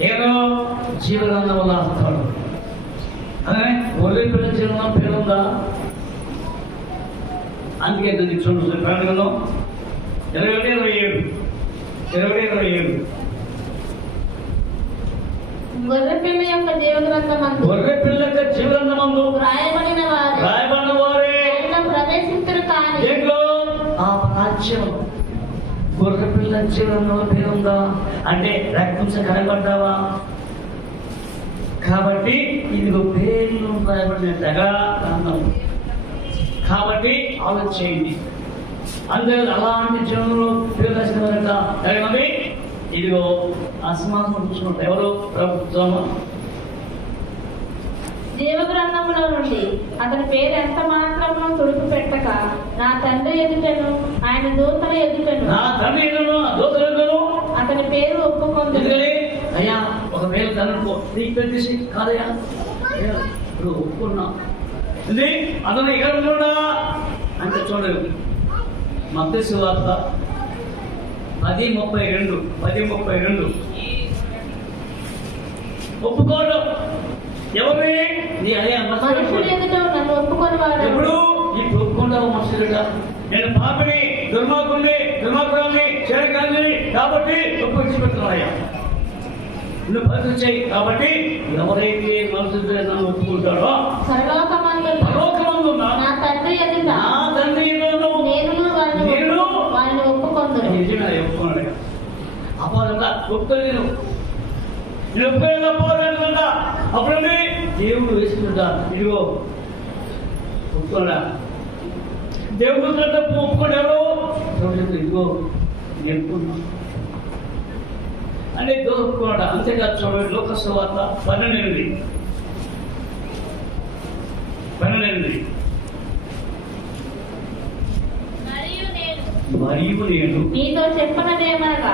ఏదో జీవగ్రంథం రాస్తాడు. అదే ఒరే పిల్ల జీవనం పేరుందా? అందుకే దాన్ని చూడండి గ్రంథంలో 21:27 గొర్రెపిల్ల యొక్క జీవగ్రంథమందు రాయబడిన వారే ప్రవేశించరు కానీ దేంట్లో ఆ రాజ్యం. గొర్రెపిల్ల జీవనంలో పేరుందా అంటే రక్తం కనబడ్డావా? కాబట్టి ఇదిగో పేర్లు రాయబడినట్టుగా గ్రంథం. కాబట్టి ఆలోచించండి. అందుకే అలాంటి జీవనంలో పేరు రాసిన ఇదిగో అసమానం చూసుకుంటా ఎవరు ప్రభుత్వం జీవగ్రంథములో నుండి అతని పేరు ఎంత మాత్రము తుడుపు పెట్టక నా తండ్రి ఎదుటను ఆయన దూతల ఎదుటను అతని పేరు ఒప్పుకుంది. అయ్యా ఒకవేళ తనకు నీకు పెట్టేసి కాదయ్యా ఇప్పుడు ఒప్పుకున్నా అతను ఇక్కడ ఉన్నాడా అంటే చూడలేదు. మత్తయి సువార్త 10:32 ఒప్పుకోవడం ఎవరి నీ అయ్యా ఎప్పుడు ఇప్పుడు ఒప్పుకుంటావు మనుషులుగా నేను పాపిని దుర్మార్గుల్ని చేరకాలని కాబట్టి ఒప్పించిపెడుతున్నావు అయ్యా నువ్వు పరిస్థితి చేయి. కాబట్టి ఎవరైతే మనుషులు నన్ను ఒప్పుకుంటాడో పరలోకమందు నా తండ్రి నిజమే ఒప్పుకున్నాడు. అపోదంతా ఒప్పుకోలేదు ఒప్పుకోలేకపోలేదంట. అప్పుడండి దేవుడు వేసుకుంటా ఇదిగో ఒప్పుకోడా దేవుడు ఒప్పుకోడు ఎవరు ఇదిగో నేర్పుకున్నా అంటే ఒప్పుకోడా. అంతేకాదు చూడండి లోకసువార్త 12:8 మరియు నేను నీతో చెప్పినదేమనగా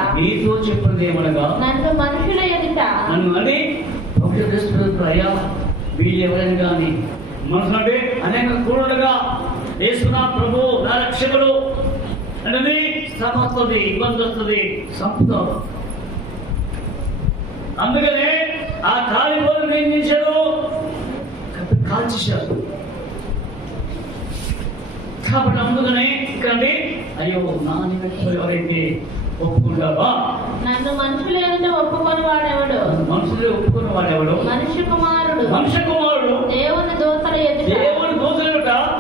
నన్ను మనుషుల ఎదుట అంటే అయ్యా వీళ్ళు ఎవరైనా కానీ మనసు అంటే అనేక కూడలుగా వేసుకున్న ప్రభు నా రక్షకుడు అనేది శ్రమ వస్తుంది, ఇబ్బంది వస్తుంది, సంపుతాం. అందుకనే ఆ కాలిపోలు ఏం చేశాడు? కాల్చేశాడు. కాబట్టి అందుకనే ఇక్కడండి అయ్యో నా నిమిత్తం ఎవరైతే ఒప్పుకుంటావా నన్ను మనుషులు ఏదైనా ఒప్పుకొని వాడేవాడు మనుష్య కుమారుడు దేవుని దూతల ఎదుట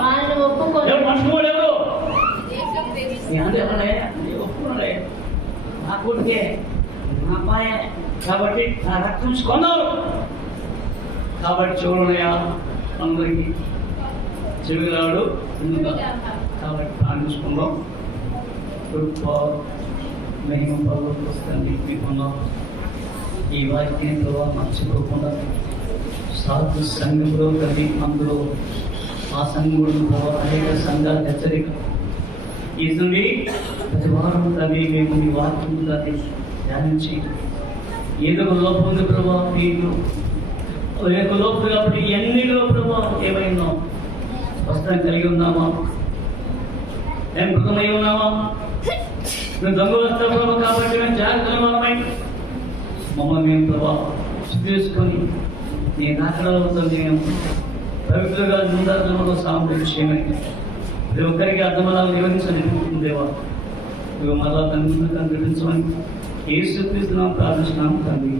ఆయన ఒప్పుకొని మనుషుడు ఎవరు ఒప్పుకున్నాడే నా కొడుకే నా అమ్మాయే కాబట్టి నా రక్తం కొన్నారు. కాబట్టి చూడనయా అందరికీ చెవిలాడు కాబట్టి ప్రార్థించుకుందాం. మహిమ పర్వతాన్ని మీకున్నాం. ఈ వాక్యంలో మర్చిపోకుండా సాధు సంఘంలో కలిగి అందులో ఆ సంఘంలో అనేక సంఘాల హెచ్చరిక ఈ నుండి ప్రతి వారం కలిగి మేము ఈ వాక్యం దాన్ని ధ్యానించి ఏదో లోపం ఉంది ప్రభావ మీకు లోపం కాబట్టి ఎన్నిలో ప్రభావం ఏమైందో వస్త్రం కలిగి ఉన్నామా? ఏం మృతమై ఉన్నామా? నువ్వు దొంగ వస్తావు ప్రభావ కాబట్టి మేము జాగ్రత్తగా మనమై మమ్మల్ని మేము ప్రభావం చేసుకొని నీ నాకడంతో మేము పవిత్రంగా నిందార్థంలో సామర్థ్యం చేయమని ప్రతి ఒక్కరికి అర్థమలా వివరించని దేవా నువ్వు మళ్ళా తన ముందు కనిపించమని యేసుక్రీస్తు నామమున ప్రార్థిస్తున్నాము తండ్రి.